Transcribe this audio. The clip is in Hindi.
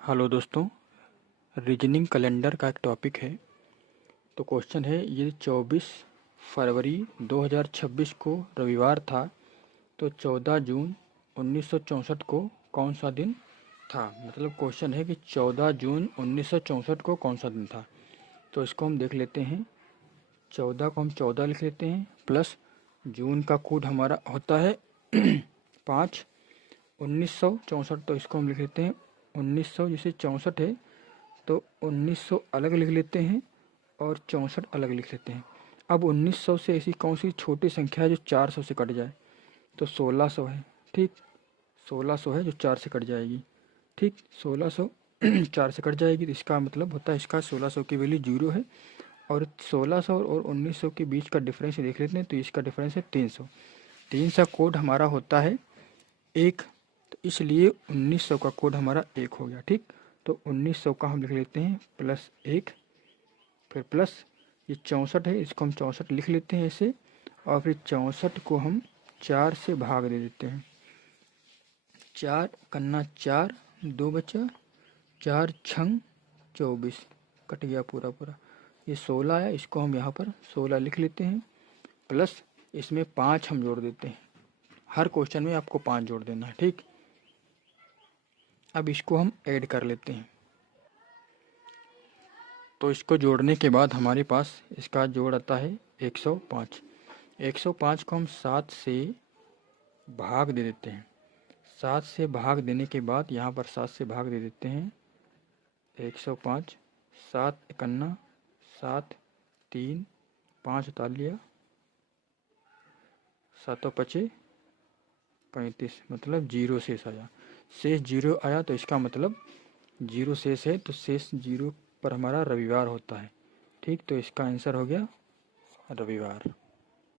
हेलो दोस्तों, रीजनिंग कैलेंडर का एक टॉपिक है। तो क्वेश्चन है, ये 24 फरवरी 2026 को रविवार था, तो 14 जून 1964 को कौन सा दिन था। मतलब क्वेश्चन है कि 14 जून 1964 को कौन सा दिन था। तो इसको हम देख लेते हैं। 14 को हम 14 लिख लेते हैं, प्लस जून का कोड हमारा होता है 5। 1964, तो इसको हम लिख लेते हैं 1900। जैसे 64 है तो 1900 अलग लिख लेते हैं और 64 अलग लिख लेते हैं। अब 1900 से ऐसी कौन सी छोटी संख्या है जो 400 से कट जाए, तो 1600 है। ठीक, 1600 है जो 4 से कट जाएगी। ठीक, 1600 4 से कट जाएगी, तो इसका मतलब होता है इसका 1600 की वैल्यू 0 है। और 1600 और 1900 के बीच का डिफरेंस देख लेते हैं, तो इसका डिफरेंस है 300। 300 कोड हमारा होता है 1, तो इसलिए 1900 का कोड हमारा 1 हो गया। ठीक, तो 1900 का हम लिख लेते हैं +1, फिर प्लस ये 64 है, इसको हम 64 लिख लेते हैं ऐसे, और फिर 64 को हम 4 से भाग दे देते हैं। 4 कन्ना 4, 2 बचा, 4 छंग 24, कट गया पूरा पूरा। ये 16 आया, इसको हम यहाँ पर 16 लिख लेते हैं, प्लस इसमें 5 हम जोड़ देते हैं। हर क्वेश्चन में आपको 5 जोड़ देना है। ठीक, अब इसको हम ऐड कर लेते हैं। तो इसको जोड़ने के बाद हमारे पास इसका जोड़ आता है 105। 105 को हम 7 से भाग दे देते हैं। 7 से भाग देने के बाद यहाँ पर 7 से भाग दे देते हैं 105। 7 इकन्ना 7, 3 5 उतार लिया, 7 पचे 35, मतलब 0 शेष आया। शेष 0 आया, तो इसका मतलब 0 शेष है, तो शेष 0 पर हमारा रविवार होता है। ठीक, तो इसका आंसर हो गया रविवार।